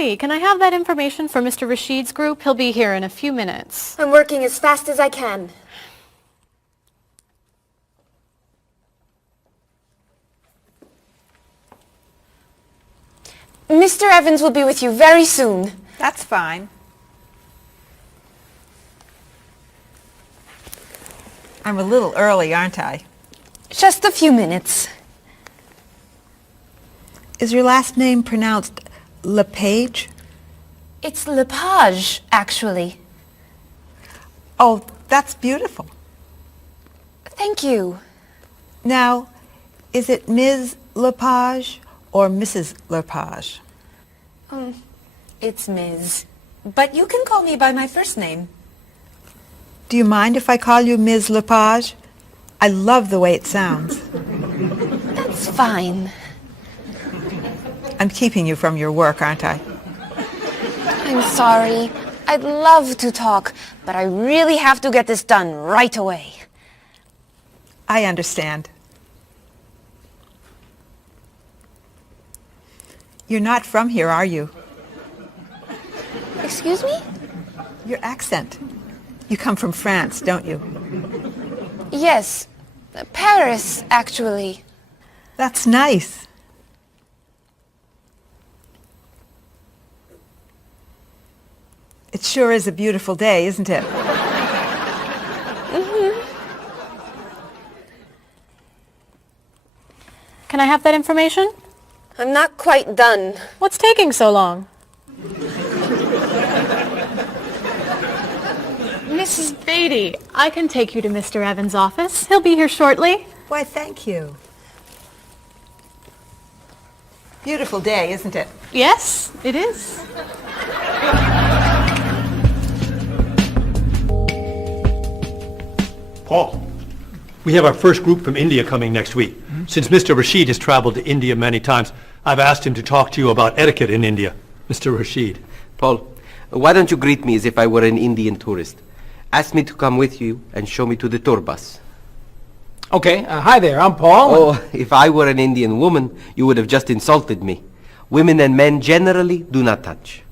Marie, can I have that information for Mr. Rashid's group? He'll be here in a few minutes. I'm working as fast as I can. Mr. Evans will be with you very soon. That's fine. I'm a little early, aren't I? Just a few minutes. Is your last name pronounced LePage? It's Lepage, actually. Oh, that's beautiful. Thank you. Now, is it Ms. Lepage or Mrs. Lepage? It's Ms. But you can call me by my first name. Do you mind if I call you Ms. Lepage? I love the way it sounds. That's fine. I'm keeping you from your work, aren't I? I'm sorry. I'd love to talk, but I really have to get this done right away. I understand. You're not from here, are you? Excuse me? Your accent. You come from France, don't you? Yes. Paris, actually. That's nice. It sure is a beautiful day, isn't it? Can I have that information? I'm not quite done. What's taking so long? Mrs. Beatty, I can take you to Mr. Evans' office. He'll be here shortly. Why, thank you. Beautiful day, isn't it? Yes, it is. Paul, we have our first group from India coming next week. Since Mr. Rashid has traveled to India many times, I've asked him to talk to you about etiquette in India. Mr. Rashid. Paul, why don't you greet me as if I were an Indian tourist? Ask me to come with you and show me to the tour bus. Okay, hi there, I'm Paul. Oh, if I were an Indian woman, you would have just insulted me. Women and men generally do not touch.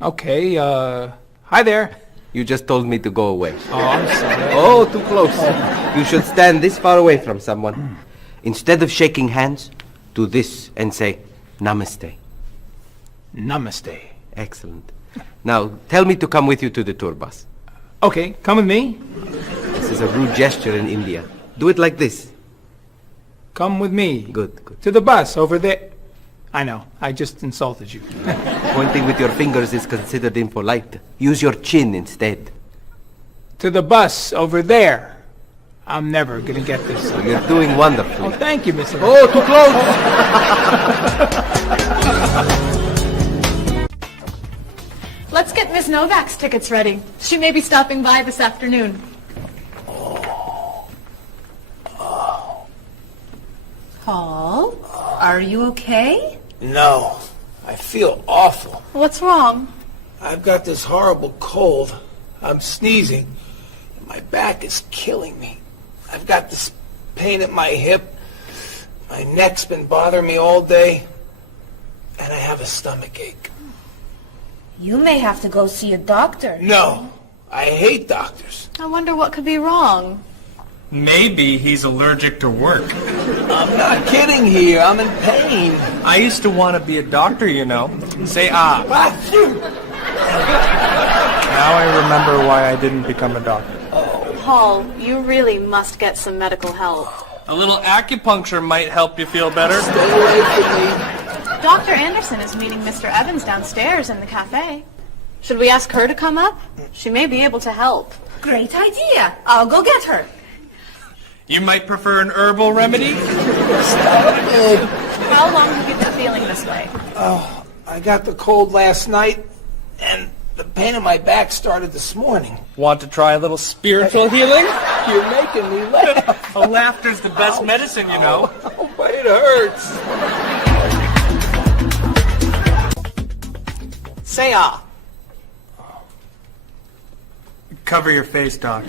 Okay, hi there. You just told me to go away. Oh, I'm sorry. Oh, too close. You should stand this far away from someone. Instead of shaking hands, do this and say, Namaste. Namaste. Excellent. Now, tell me to come with you to the tour bus. Okay, come with me. This is a rude gesture in India. Do it like this. Come with me. Good, good. To the bus over there. I know, I just insulted you. Pointing with your fingers is considered impolite. Use your chin instead. To the bus over there. I'm never gonna get this. You're doing wonderfully. Oh, thank you, Mr. Oh, too close! Let's get Ms. Novak's tickets ready. She may be stopping by this afternoon. Paul, are you okay? No, I feel awful. What's wrong? I've got this horrible cold. I'm sneezing. And my back is killing me. I've got this pain at my hip. My neck's been bothering me all day. And I have a stomach ache. You may have to go see a doctor. No, I hate doctors. I wonder what could be wrong. Maybe he's allergic to work. I'm not kidding here. I'm in pain. I used to want to be a doctor, you know. Say ah. Now I remember why I didn't become a doctor. Paul, you really must get some medical help. A little acupuncture might help you feel better. Stay away from me. Dr. Anderson is meeting Mr. Evans downstairs in the cafe. Should we ask her to come up? She may be able to help. Great idea. I'll go get her. You might prefer an herbal remedy? Stop it. How long have you been feeling this way? Oh, I got the cold last night, and the pain in my back started this morning. Want to try a little spiritual healing? You're making me laugh. Oh, laughter's the best medicine, you know. Oh, but it hurts. Say ah. Cover your face, Doc.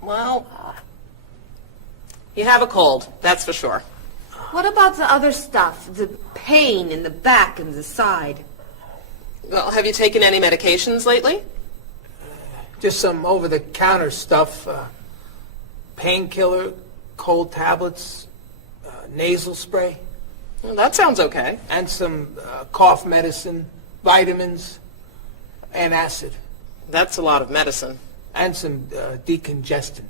Well, you have a cold, that's for sure. What What about the other stuff? The pain in the back and the side? Well, have you taken any medications lately? Just some over-the-counter stuff. Painkiller, cold tablets, nasal spray. Well, that sounds okay. And some cough medicine, vitamins, and acid. That's a lot of medicine. And some decongestant.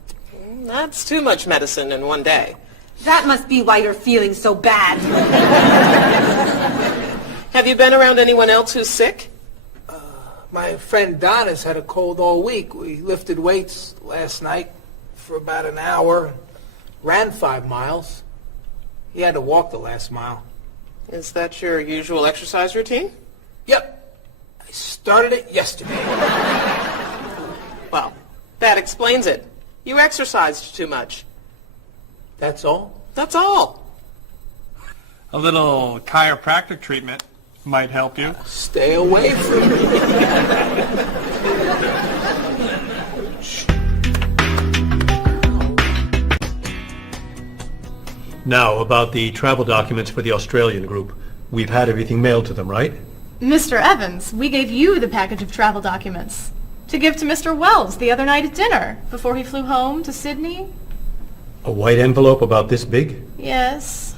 That's too much medicine in one day. That must be why you're feeling so bad. Have you been around anyone else who's sick? My friend Don has had a cold all week. We lifted weights last night for about an hour, ran 5 miles. He had to walk the last mile. Is that your usual exercise routine? Yep. I started it yesterday. Well, that explains it. You exercised too much. That's all? That's all. A little chiropractic treatment might help you. Stay away from me. Now, about the travel documents for the Australian group. We've had everything mailed to them, right? Mr. Evans, we gave you the package of travel documents to give to Mr. Wells the other night at dinner before he flew home to Sydney. A white envelope about this big? Yes.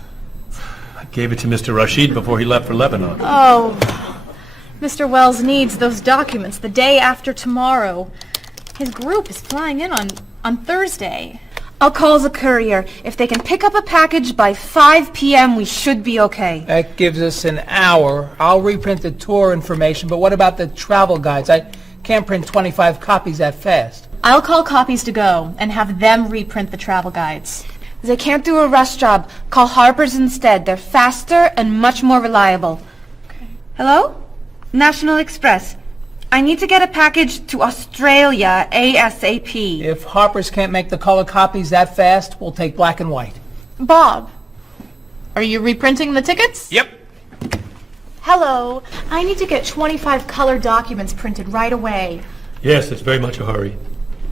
I gave it to Mr. Rashid before he left for Lebanon. Oh, Mr. Wells needs those documents the day after tomorrow. His group is flying in on Thursday. I'll call the courier. If they can pick up a package by 5 p.m., we should be okay. That gives us an hour. I'll reprint the tour information, but what about the travel guides? I can't print 25 copies that fast. I'll call Copies to Go and have them reprint the travel guides. They can't do a rush job. Call Harper's instead. They're faster and much more reliable. Okay. Hello? National Express. I need to get a package to Australia ASAP. If Harper's can't make the color copies that fast, we'll take black and white. Bob, are you reprinting the tickets? Yep. Hello. I need to get 25 color documents printed right away. Yes, it's very much a hurry.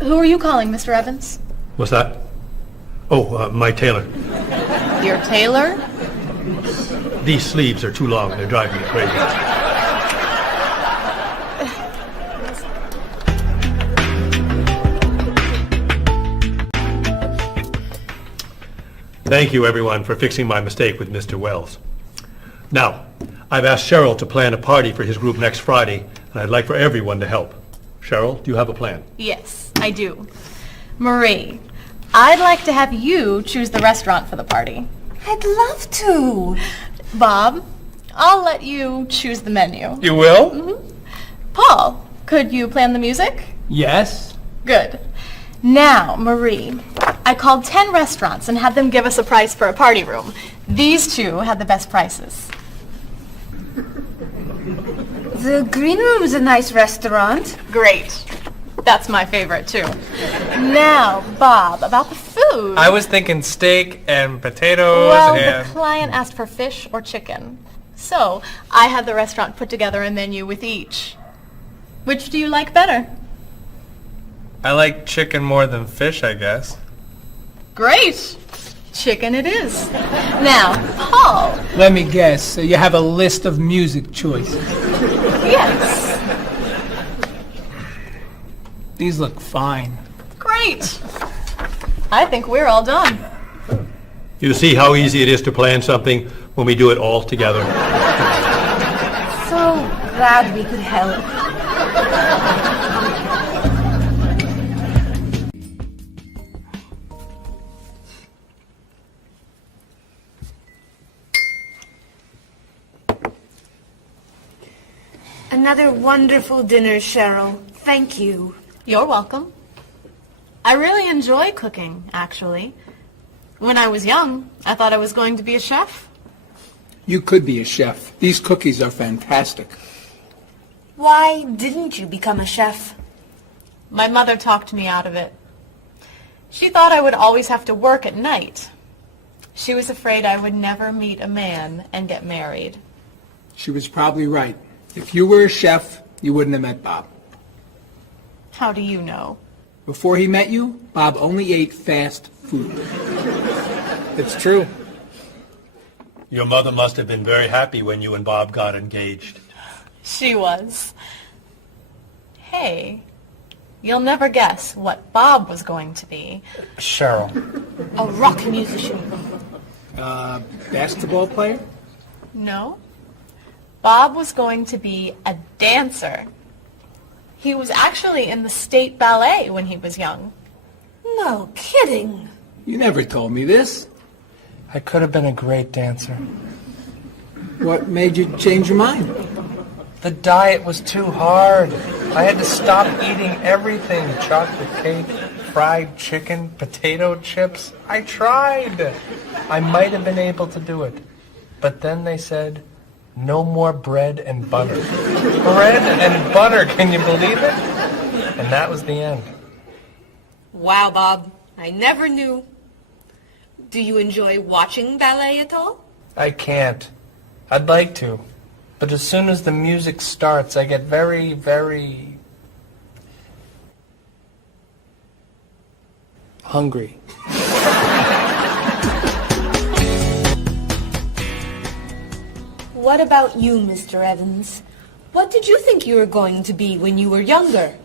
Who are you calling, Mr. Evans? What's that? Oh, my tailor. Your tailor? These sleeves are too long. They're driving me crazy. Thank you, everyone, for fixing my mistake with Mr. Wells. Now, I've asked Cheryl to plan a party for his group next Friday, and I'd like for everyone to help. Cheryl, do you have a plan? Yes, I do. Marie, I'd like to have you choose the restaurant for the party. I'd love to. Bob, I'll let you choose the menu. You will? Mm-hmm. Paul, could you plan the music? Yes. Good. Now, Marie, I called 10 restaurants and had them give us a price for a party room. These two had the best prices. The Green Room's a nice restaurant. Great. That's my favorite, too. Now, Bob, about the food. I was thinking steak and potatoes Well, and... the client asked for fish or chicken. So, I had the restaurant put together a menu with each. Which do you like better? I like chicken more than fish, I guess. Great. Chicken it is. Now, Paul. Let me guess. So you have a list of music choices. Yes. These look fine. Great. I think we're all done. You see how easy it is to plan something when we do it all together. So glad we could help. Another wonderful dinner, Cheryl. Thank you. You're welcome. I really enjoy cooking, actually. When I was young, I thought I was going to be a chef. You could be a chef. These cookies are fantastic. Why didn't you become a chef? My mother talked me out of it. She thought I would always have to work at night. She was afraid I would never meet a man and get married. She was probably right. If you were a chef, you wouldn't have met Bob. How do you know? Before he met you, Bob only ate fast food. It's true. Your mother must have been very happy when you and Bob got engaged. She was. Hey, you'll never guess what Bob was going to be. Cheryl. A rock musician. Basketball player? No. Bob was going to be a dancer. He was actually in the state ballet when he was young. No kidding. You never told me this. I could have been a great dancer. What made you change your mind? The diet was too hard. I had to stop eating everything. Chocolate cake, fried chicken, potato chips. I tried. I might have been able to do it. But then they said, no more bread and butter. Bread and butter, can you believe it? And that was the end. Wow, Bob. I never knew. Do you enjoy watching ballet at all? I can't. I'd like to. But as soon as the music starts, I get very, very hungry. What about you, Mr. Evans? What did you think you were going to be when you were younger?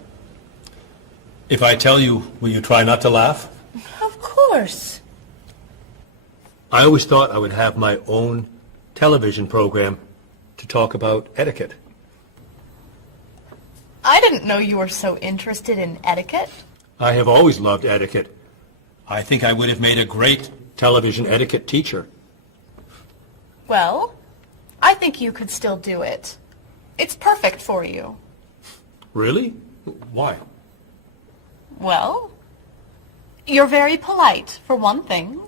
If I tell you, will you try not to laugh? Of course. I always thought I would have my own television program to talk about etiquette. I didn't know you were so interested in etiquette. I have always loved etiquette. I think I would have made a great television etiquette teacher. Well, I think you could still do it. It's perfect for you. Really? Why? Well, you're very polite, for one thing.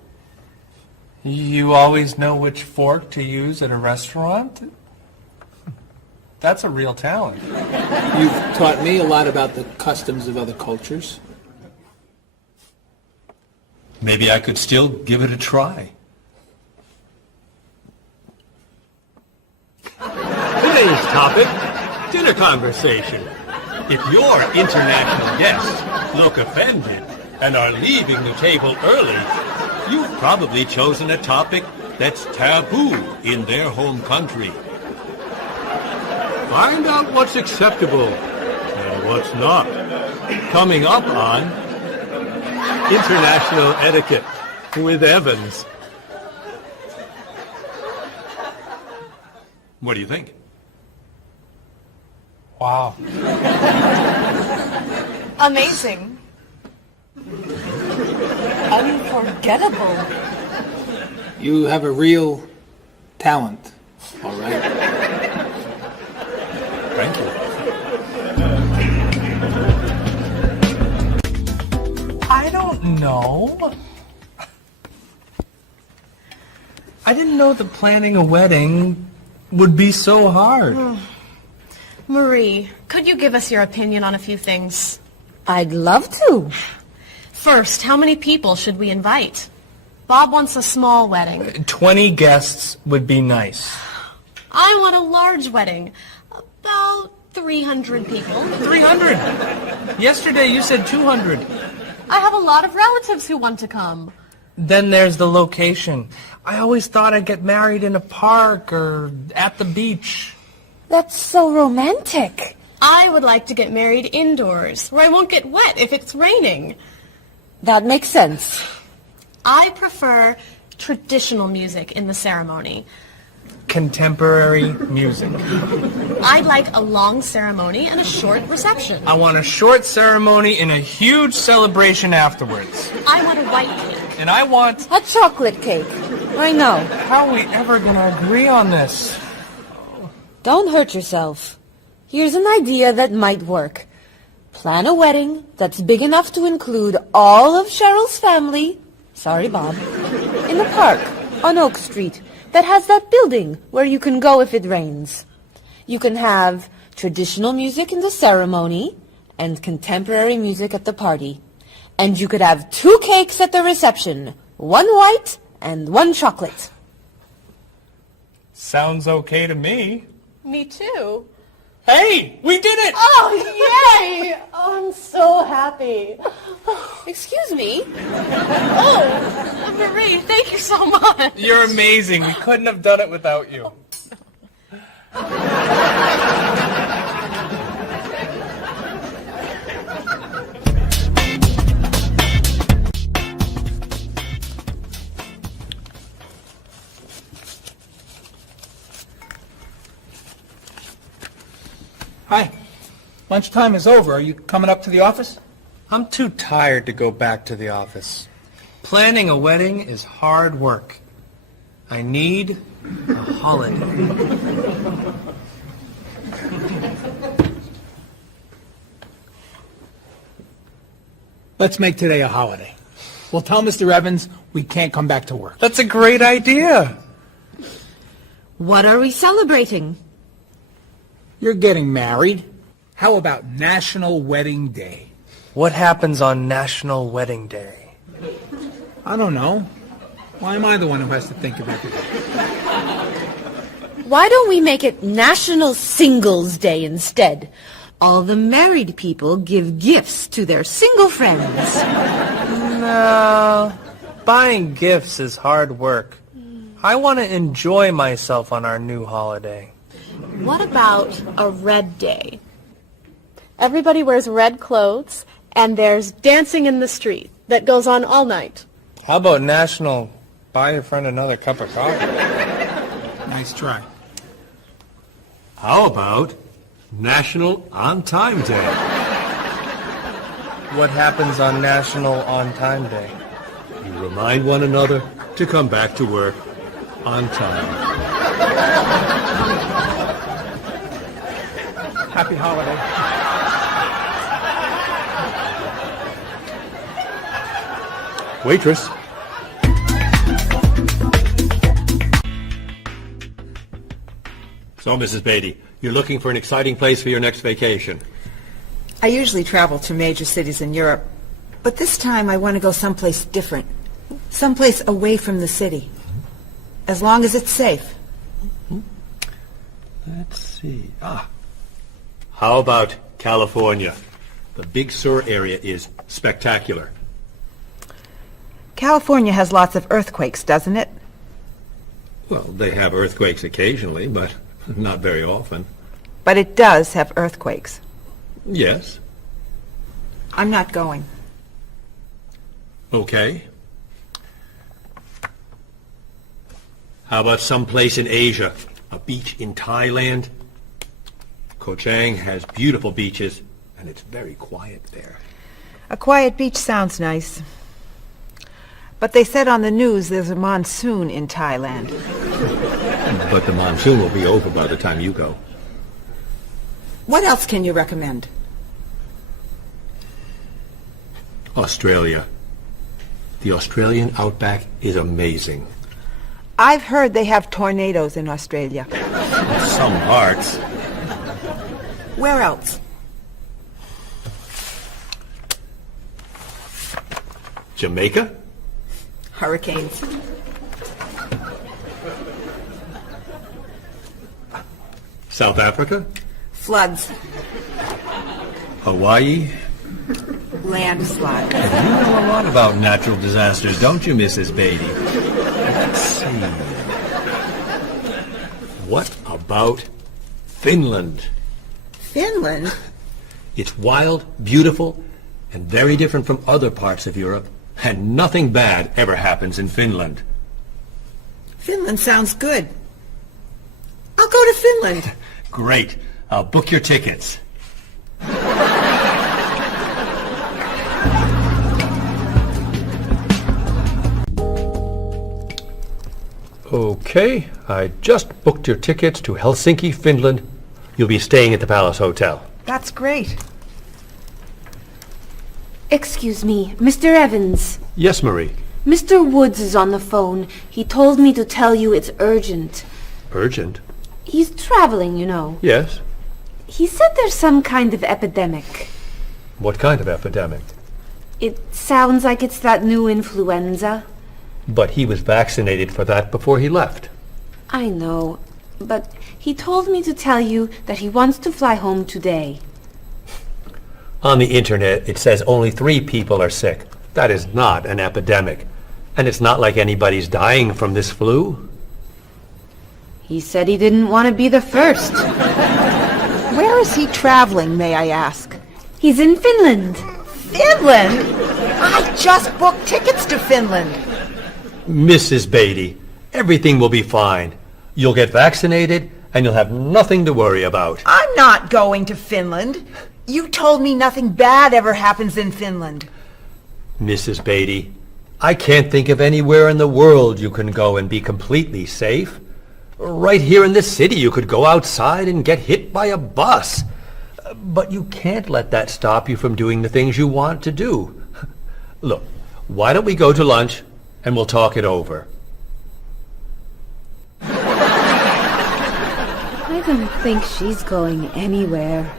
You always know which fork to use at a restaurant? That's a real talent. You've taught me a lot about the customs of other cultures. Maybe I could still give it a try. Today's topic, dinner conversation. If your international guests look offended and are leaving the table early, you've probably chosen a topic that's taboo in their home country. Find out what's acceptable and what's not. Coming up on International Etiquette with Evans. What do you think? Wow. Amazing. Unforgettable. You have a real talent, all right? Thank you. I don't know. I didn't know that planning a wedding would be so hard. Marie, could you give us your opinion on a few things? I'd love to. First, how many people should we invite? Bob wants a small wedding. 20 guests would be nice. I want a large wedding. About 300 people. 300? Yesterday you said 200. I have a lot of relatives who want to come. Then there's the location. I always thought I'd get married in a park or at the beach. That's so romantic. I would like to get married indoors, where I won't get wet if it's raining. That makes sense. I prefer traditional music in the ceremony. Contemporary music. I'd like a long ceremony and a short reception. I want a short ceremony and a huge celebration afterwards. I want a white cake. And I want... A chocolate cake. I know. How are we ever going to agree on this? Don't hurt yourself. Here's an idea that might work. Plan a wedding that's big enough to include all of Cheryl's family, sorry Bob, in the park on Oak Street that has that building where you can go if it rains. You can have traditional music in the ceremony and contemporary music at the party. And you could have 2 cakes at the reception, 1 white and 1 chocolate. Sounds okay to me. Me too. Hey, we did it! Oh, yay! Oh, I'm so happy. Excuse me? Oh, Marie, thank you so much. You're amazing. We couldn't have done it without you. Hi. Lunchtime is over. Are you coming up to the office? I'm too tired to go back to the office. Planning a wedding is hard work. I need a holiday. Let's make today a holiday. We'll tell Mr. Evans we can't come back to work. That's a great idea. What are we celebrating? You're getting married. How about National Wedding Day? What happens on National Wedding Day? I don't know. Why am I the one who has to think of everything? Why don't we make it National Singles Day instead? All the married people give gifts to their single friends. No, buying gifts is hard work. I want to enjoy myself on our new holiday. What about a red day? Everybody wears red clothes, and there's dancing in the street that goes on all night. How about National Buy Your Friend Another Cup of Coffee? Nice try. How about National On Time Day? What happens on National On Time Day? You remind one another to come back to work on time. Happy holiday. Waitress. So, Mrs. Beatty, you're looking for an exciting place for your next vacation. I usually travel to major cities in Europe, but this time I want to go someplace different. Someplace away from the city. As long as it's safe. Let's see. How about California? The Big Sur area is spectacular. California has lots of earthquakes, doesn't it? Well, they have earthquakes occasionally, but not very often. But it does have earthquakes. Yes. I'm not going. Okay. How about someplace in Asia? A beach in Thailand? Koh Chang has beautiful beaches, and it's very quiet there. A quiet beach sounds nice. But they said on the news there's a monsoon in Thailand. But the monsoon will be over by the time you go. What else can you recommend? Australia. The Australian outback is amazing. I've heard they have tornadoes in Australia. Some parts. Where else? Jamaica? Hurricanes. South Africa? Floods. Hawaii? Landslides. You know a lot about natural disasters, don't you, Mrs. Beatty? Let's see. What about Finland? Finland? It's wild, beautiful, and very different from other parts of Europe, and nothing bad ever happens in Finland. Finland sounds good. I'll go to Finland. Great. I'll book your tickets. Okay, I just booked your tickets to Helsinki, Finland. You'll be staying at the Palace Hotel. That's great. Excuse me, Mr. Evans. Yes, Marie. Mr. Woods is on the phone. He told me to tell you it's urgent. Urgent? He's traveling, you know. Yes. He said there's some kind of epidemic. What kind of epidemic? It sounds like it's that new influenza. But he was vaccinated for that before he left. I know, but He told me to tell you that he wants to fly home today. On the internet, it says only 3 people are sick. That is not an epidemic. And it's not like anybody's dying from this flu. He said he didn't want to be the first. Where is he traveling, may I ask? He's in Finland. Finland? I just booked tickets to Finland. Mrs. Beatty, everything will be fine. You'll get vaccinated, and you'll have nothing to worry about. I'm not going to Finland. You told me nothing bad ever happens in Finland. Mrs. Beatty, I can't think of anywhere in the world you can go and be completely safe. Right here in this city, you could go outside and get hit by a bus. But you can't let that stop you from doing the things you want to do. Look, why don't we go to lunch and we'll talk it over? I don't think she's going anywhere.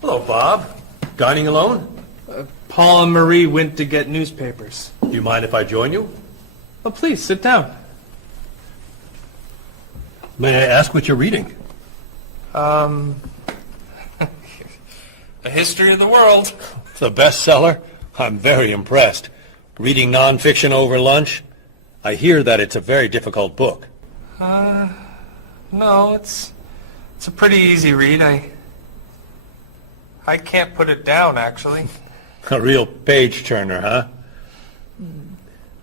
Hello, Bob. Dining alone? Paul and Marie went to get newspapers. Do you mind if I join you? Oh, please, sit down. May I ask what you're reading? A History of the World. It's a bestseller. I'm very impressed. Reading nonfiction over lunch? I hear that it's a very difficult book. No, it's a pretty easy read. I can't put it down, actually. A real page-turner, huh?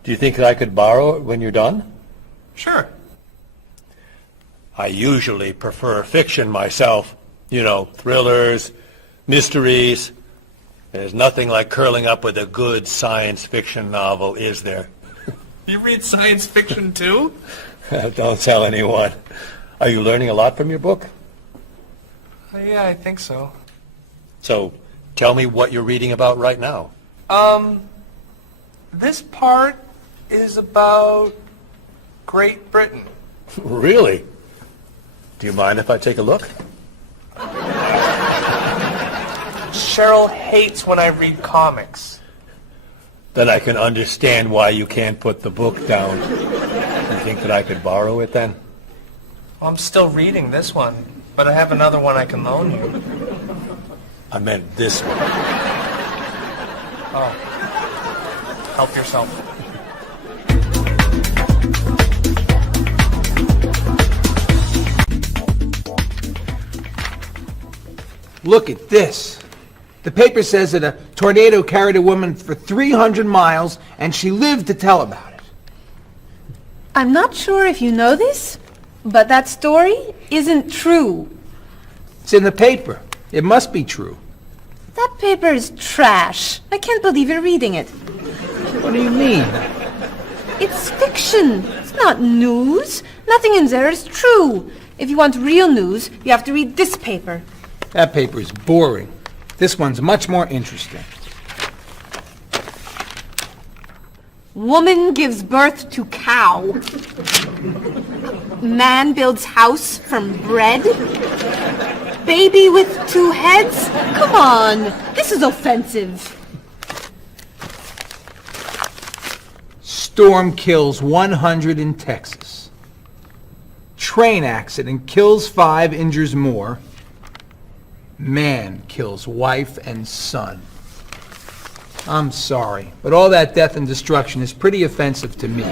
Do you think I could borrow it when you're done? Sure. I usually prefer fiction myself. You know, thrillers, mysteries. There's nothing like curling up with a good science fiction novel, is there? You read science fiction, too? Don't tell anyone. Are you learning a lot from your book? Yeah, I think so. So, tell me what you're reading about right now. This part is about Great Britain. Really? Do you mind if I take a look? Cheryl hates when I read comics. Then I can understand why you can't put the book down. You think that I could borrow it then? I'm still reading this one, but I have another one I can loan you. I meant this one. Oh. Help yourself. Look at this. The paper says that a tornado carried a woman for 300 miles, and she lived to tell about it. I'm not sure if you know this, but that story isn't true. It's in the paper. It must be true. That paper is trash. I can't believe you're reading it. What do you mean? It's fiction. It's not news. Nothing in there is true. If you want real news, you have to read this paper. That paper is boring. This one's much more interesting. Woman gives birth to cow. Man builds house from bread. Baby with 2 heads? Come on, this is offensive. Storm kills 100 in Texas. Train accident kills 5, injures more. Man kills wife and son. I'm sorry, but all that death and destruction is pretty offensive to me.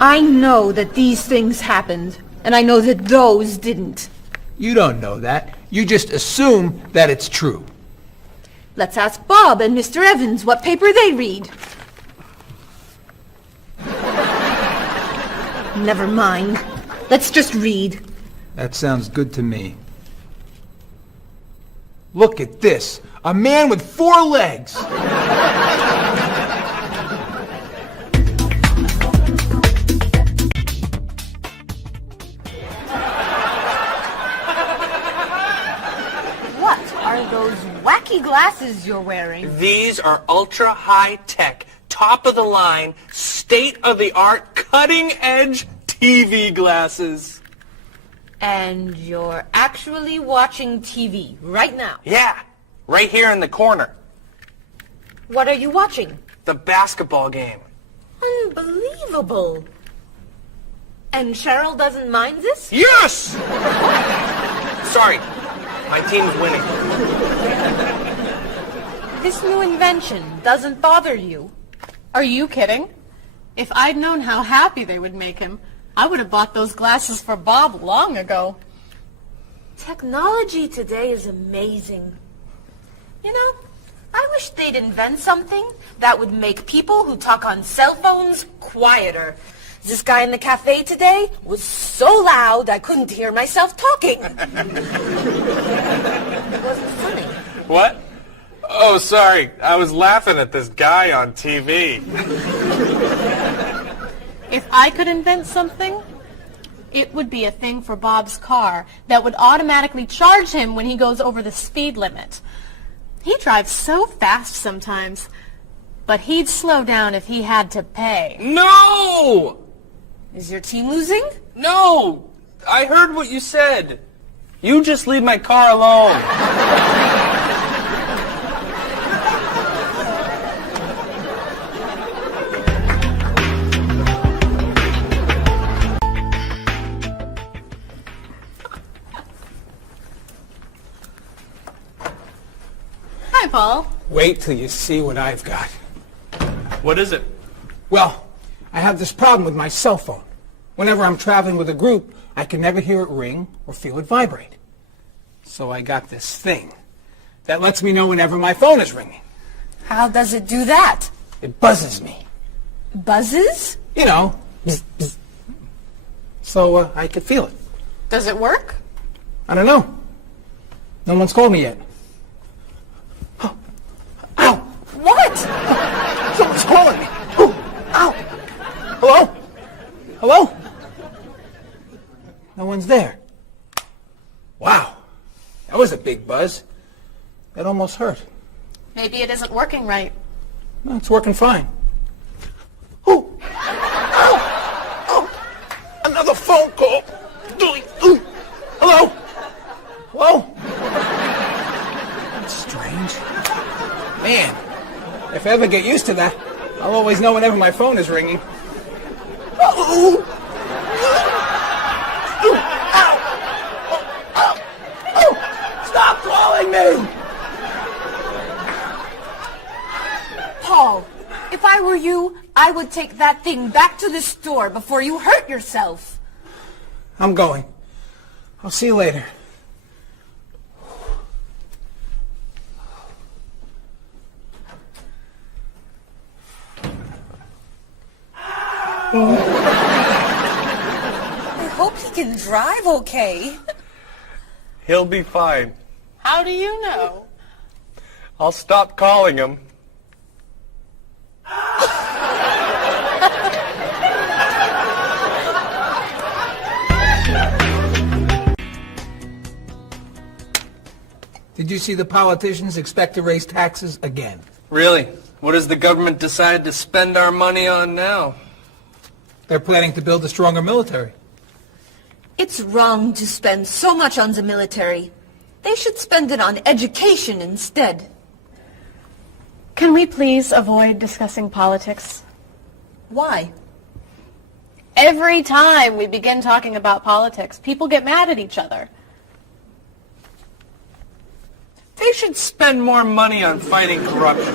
I know that these things happened, and I know that those didn't. You don't know that. You just assume that it's true. Let's ask Bob and Mr. Evans what paper they read. Never mind. Let's just read. That sounds good to me. Look at this. A man with 4 legs. What are those wacky glasses you're wearing? These are ultra high tech top-of-the-line, state-of-the-art, cutting-edge TV glasses. And you're actually watching TV right now? Yeah, right here in the corner. What are you watching? The basketball game. Unbelievable. And Cheryl doesn't mind this? Yes! Sorry, my team's winning. This new invention doesn't bother you? Are you kidding? If I'd known how happy they would make him, I would have bought those glasses for Bob long ago. Technology today is amazing. You know, I wish they'd invent something that would make people who talk on cell phones quieter. This guy in the cafe today was so loud I couldn't hear myself talking. It wasn't funny. What? Oh, sorry. I was laughing at this guy on TV. If I could invent something, it would be a thing for Bob's car that would automatically charge him when he goes over the speed limit. He drives so fast sometimes, but he'd slow down if he had to pay. No! Is your team losing? No! I heard what you said. You just leave my car alone. Hi, Paul. Wait till you see what I've got. What is it? Well, I have this problem with my cell phone. Whenever I'm traveling with a group, I can never hear it ring or feel it vibrate. So I got this thing that lets me know whenever my phone is ringing. How does it do that? It buzzes me. Buzzes? You know, bzz, bzz. So I could feel it. Does it work? I don't know. No one's called me yet. Ow! What? Someone's calling me. Ooh, ow! Hello? Hello? No one's there. Wow. That was a big buzz. That almost hurt. Maybe it isn't working right. No, it's working fine. Ooh! Ow! Oh! Another phone call. Ooh. Hello? Hello? That's strange. Man, if I ever get used to that, I'll always know whenever my phone is ringing. Oh! Stop calling me! Paul, if I were you, I would take that thing back to the store before you hurt yourself. I'm going. I'll see you later. I hope he can drive okay. He'll be fine. How do you know? I'll stop calling him. Did you see the politicians expect to raise taxes again? Really? What has the government decided to spend our money on now? They're planning to build a stronger military. It's wrong to spend so much on the military. They should spend it on education instead. Can we please avoid discussing politics? Why? Every time we begin talking about politics, people get mad at each other. They should spend more money on fighting corruption.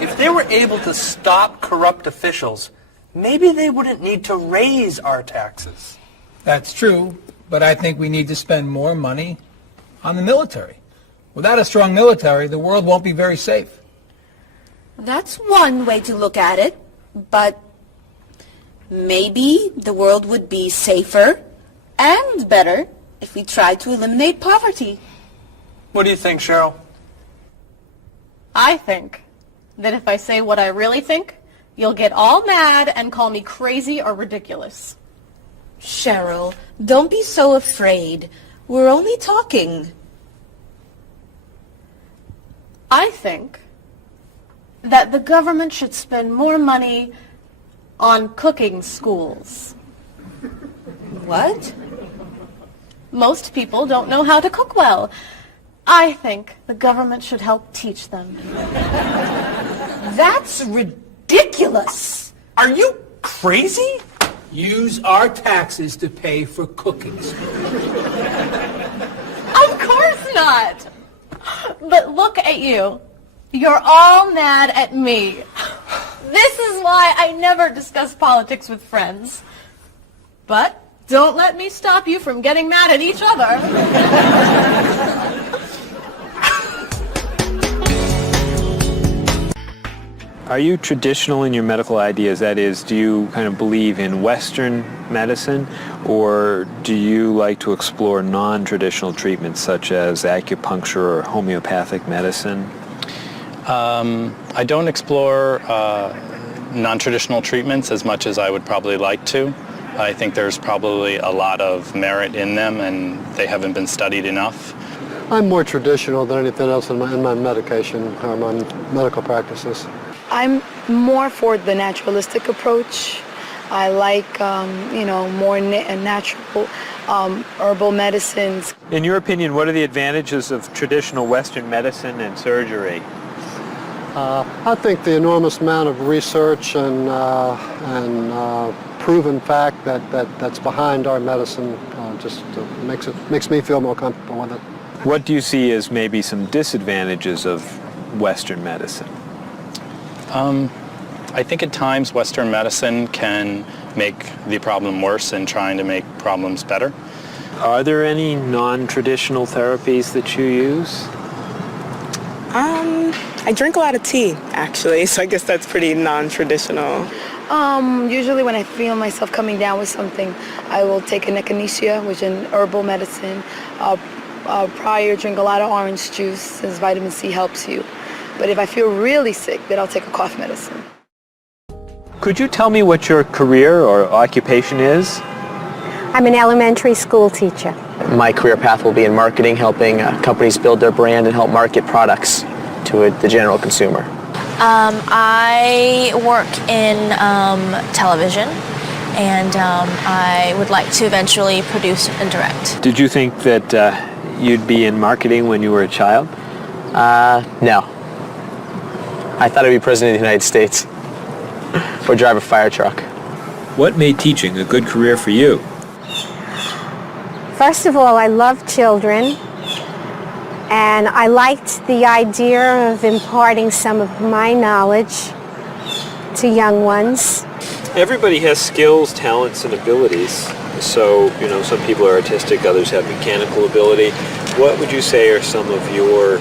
If they were able to stop corrupt officials, maybe they wouldn't need to raise our taxes. That's true, but I think we need to spend more money on the military. Without a strong military, the world won't be very safe. That's one way to look at it, but maybe the world would be safer and better if we tried to eliminate poverty. What do you think, Cheryl? I think that if I say what I really think, you'll get all mad and call me crazy or ridiculous. Cheryl, don't be so afraid. We're only talking. I think that the government should spend more money on cooking schools. What? Most people don't know how to cook well. I think the government should help teach them. That's ridiculous. Are you crazy? Use our taxes to pay for cooking school. Of course not. But look at you. You're all mad at me. This is why I never discuss politics with friends. But don't let me stop you from getting mad at each other. Are you traditional in your medical ideas? That is, do you kind of believe in Western medicine, or do you like to explore non-traditional treatments such as acupuncture or homeopathic medicine? I don't explore non-traditional treatments as much as I would probably like to. I think there's probably a lot of merit in them, and they haven't been studied enough. I'm more traditional than anything else in my medication or my medical practices. I'm more for the naturalistic approach. I like, more natural herbal medicines. In your opinion, what are the advantages of traditional Western medicine and surgery? I think the enormous amount of research and proven fact that's behind our medicine just makes me feel more comfortable with it. What do you see as maybe some disadvantages of Western medicine? I think at times Western medicine can make the problem worse in trying to make problems better. Are there any non-traditional therapies that you use? I drink a lot of tea, actually, so I guess that's pretty non-traditional. Usually when I feel myself coming down with something, I will take an echinacea, which is an herbal medicine. Prior, drink a lot of orange juice, since vitamin C helps you. But if I feel really sick, then I'll take a cough medicine. Could you tell me what your career or occupation is? I'm an elementary school teacher. My career path will be in marketing, helping companies build their brand and help market products to the general consumer. I work in television, and I would like to eventually produce and direct. Did you think that you'd be in marketing when you were a child? No. I thought I'd be president of the United States or drive a fire truck. What made teaching a good career for you? First of all, I love children, and I liked the idea of imparting some of my knowledge to young ones. Everybody has skills, talents, and abilities. So, some people are artistic, others have mechanical ability. What would you say are some of your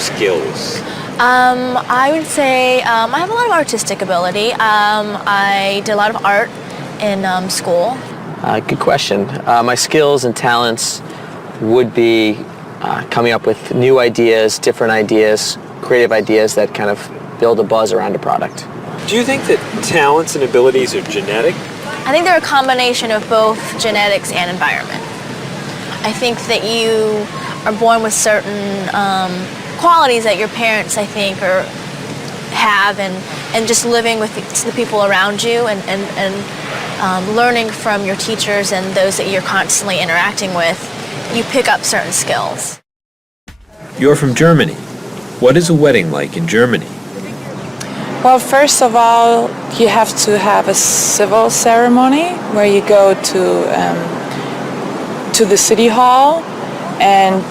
skills? I would say I have a lot of artistic ability. I did a lot of art in school. Good question. My skills and talents would be coming up with new ideas, different ideas, creative ideas that kind of build a buzz around a product. Do you think that talents and abilities are genetic? I think they're a combination of both genetics and environment. I think that you are born with certain qualities that your parents, I think, have, and just living with the people around you and learning from your teachers and those that you're constantly interacting with, you pick up certain skills. You're from Germany. What is a wedding like in Germany? Well, first of all, you have to have a civil ceremony where you go to the city hall, and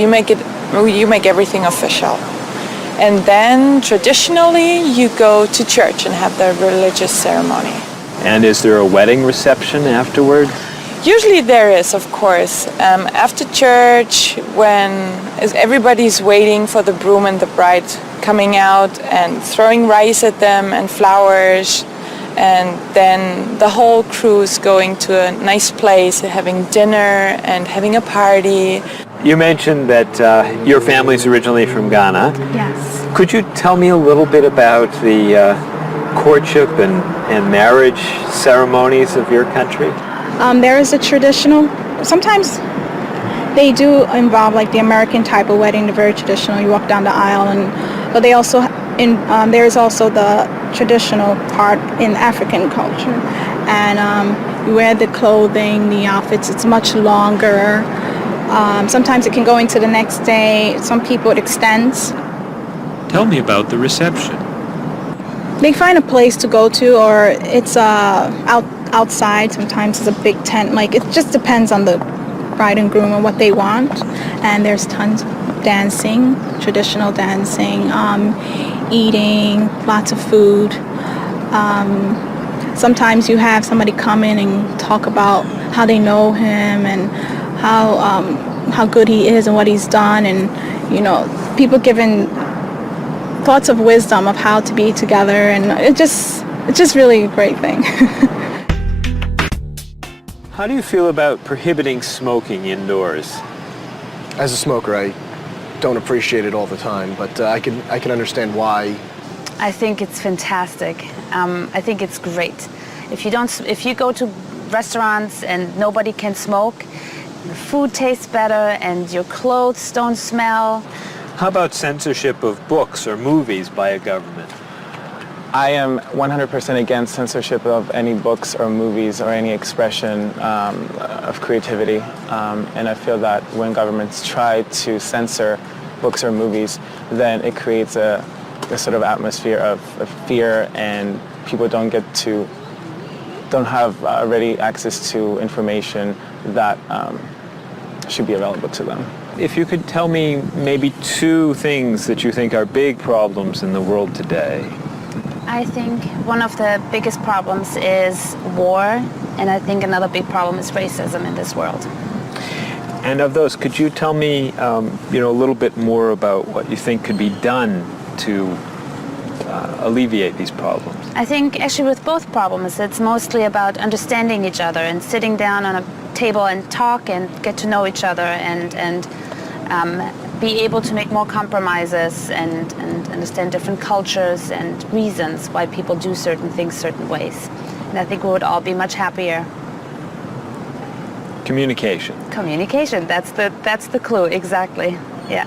you make everything official. And then traditionally you go to church and have the religious ceremony. And is there a wedding reception afterward? Usually there is, of course. After church, when everybody's waiting for the groom and the bride coming out and throwing rice at them and flowers, and then the whole crew's going to a nice place, having dinner and having a party. You mentioned that your family's originally from Ghana. Yes. Could you tell me a little bit about the courtship and marriage ceremonies of your country? There is a traditional, sometimes they do involve like the American type of wedding, the very traditional, you walk down the aisle, but they also there's also the traditional part in African culture. And you wear the clothing, the outfits, it's much longer. Sometimes it can go into the next day. Some people it extends. Tell me about the reception. They find a place to go to, or it's outside. Sometimes it's a big tent. Like, it just depends on the bride and groom and what they want. And there's tons of dancing, traditional dancing, eating, lots of food. Sometimes you have somebody come in and talk about how they know him and how good he is and what he's done, and people giving thoughts of wisdom of how to be together, and it's just really a great thing. How do you feel about prohibiting smoking indoors? As a smoker, I don't appreciate it all the time, but I can understand why. I think it's fantastic. I think it's great. If you go to restaurants and nobody can smoke, the food tastes better and your clothes don't smell. How about censorship of books or movies by a government? I am 100% against censorship of any books or movies or any expression of creativity. And I feel that when governments try to censor books or movies, then it creates a sort of atmosphere of fear, and people don't have ready access to information that should be available to them. If you could tell me maybe two things that you think are big problems in the world today. I think one of the biggest problems is war, and I think another big problem is racism in this world. And of those, could you tell me a little bit more about what you think could be done to alleviate these problems? I think actually with both problems, it's mostly about understanding each other and sitting down on a table and talk and get to know each other and be able to make more compromises and understand different cultures and reasons why people do certain things certain ways. And I think we would all be much happier. Communication. Communication, that's the clue, exactly. Yeah.